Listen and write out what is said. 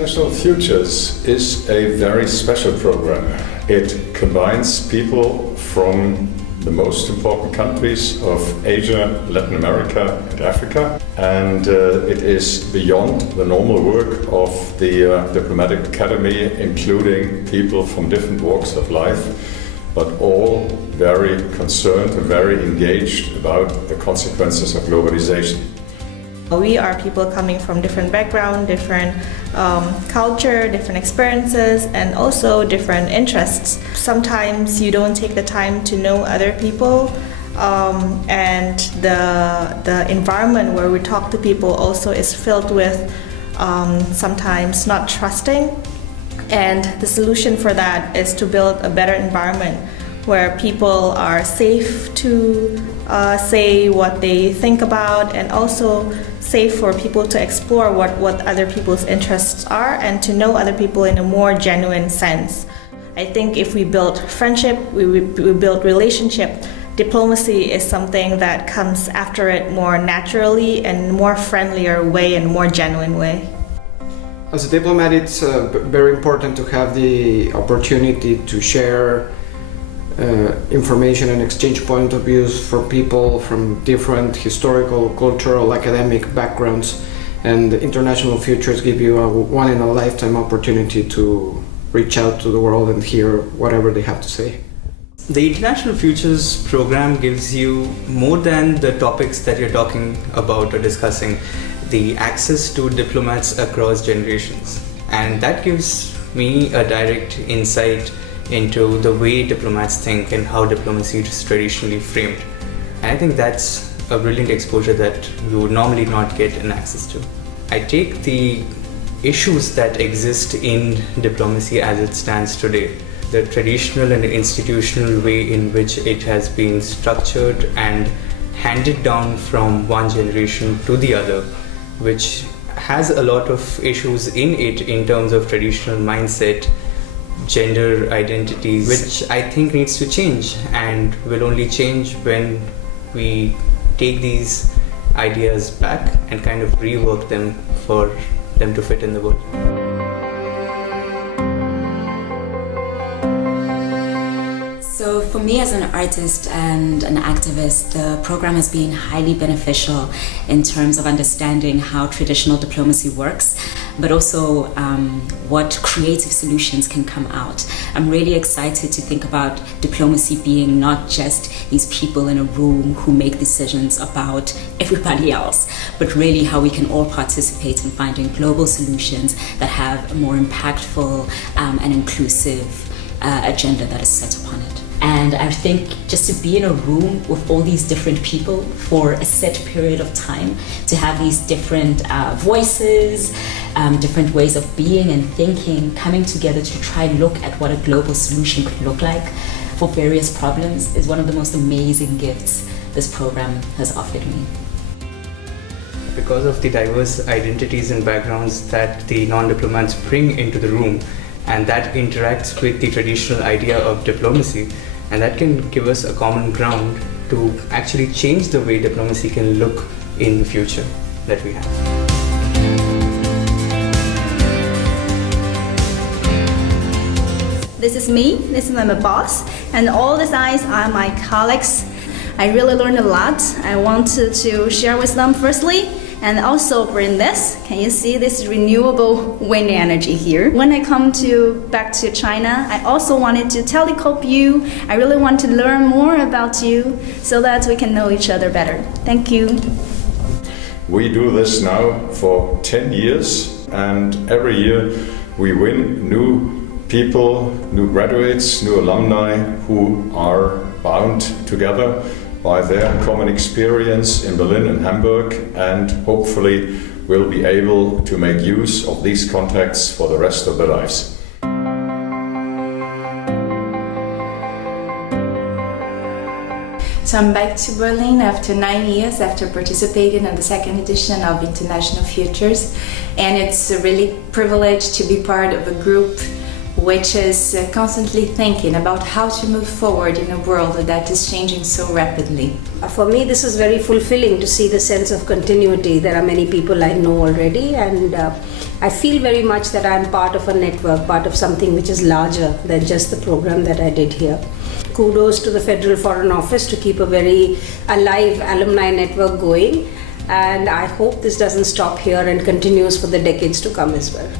International Futures is a very special program. It combines people from the most important countries of Asia, Latin America and Africa, and it is beyond the normal work of the Diplomatic Academy, including people from different walks of life, but all very concerned and very engaged about the consequences of globalization. We are people coming from different backgrounds, different culture, different experiences, and also different interests. Sometimes you don't take the time to know other people, and the environment where we talk to people also is filled with sometimes not trusting. And the solution for that is to build a better environment where people are safe to say what they think about, and also safe for people to explore what other people's interests are and to know other people in a more genuine sense. I think if we build friendship, we build relationship, diplomacy is something that comes after it more naturally and more friendlier way and more genuine way. As a diplomat, it's very important to have the opportunity to share information and exchange point of views for people from different historical, cultural, academic backgrounds, and International Futures give you a one-in-a-lifetime opportunity to reach out to the world and hear whatever they have to say. The International Futures program gives you more than the topics that you're talking about or discussing, the access to diplomats across generations, and that gives me a direct insight into the way diplomats think and how diplomacy is traditionally framed. And I think that's a brilliant exposure that you would normally not get an access to. I take the issues that exist in diplomacy as it stands today, the traditional and institutional way in which it has been structured and handed down from one generation to the other, which has a lot of issues in it in terms of traditional mindset, gender identities, which I think needs to change and will only change when we take these ideas back and kind of rework them for them to fit in the world. So for me as an artist and an activist, the program has been highly beneficial in terms of understanding how traditional diplomacy works, but also what creative solutions can come out. I'm really excited to think about diplomacy being not just these people in a room who make decisions about everybody else, but really how we can all participate in finding global solutions that have a more impactful and inclusive agenda that is set upon it. And I think just to be in a room with all these different people for a set period of time, to have these different voices, different ways of being and thinking, coming together to try and look at what a global solution could look like for various problems is one of the most amazing gifts this program has offered me. Because of the diverse identities and backgrounds that the non-diplomats bring into the room, and that interacts with the traditional idea of diplomacy, and that can give us a common ground to actually change the way diplomacy can look in the future that we have. This is me, this is my boss, and all these guys are my colleagues. I really learned a lot. I wanted to share with them firstly, and also bring this. Can you see this renewable wind energy here? When I come back to China, I also wanted to telescope you. I really want to learn more about you so that we can know each other better. Thank you. We do this now for 10 years, and every year we win new people, new graduates, new alumni who are bound together by their common experience in Berlin and Hamburg, and hopefully will be able to make use of these contacts for the rest of their lives. So I'm back to Berlin after 9 years after participating in the second edition of International Futures, and it's a really privilege to be part of a group which is constantly thinking about how to move forward in a world that is changing so rapidly. For me, this is very fulfilling to see the sense of continuity. There are many people I know already, and I feel very much that I'm part of a network, part of something which is larger than just the program that I did here. Kudos to the Federal Foreign Office to keep a very alive alumni network going, and I hope this doesn't stop here and continues for the decades to come as well.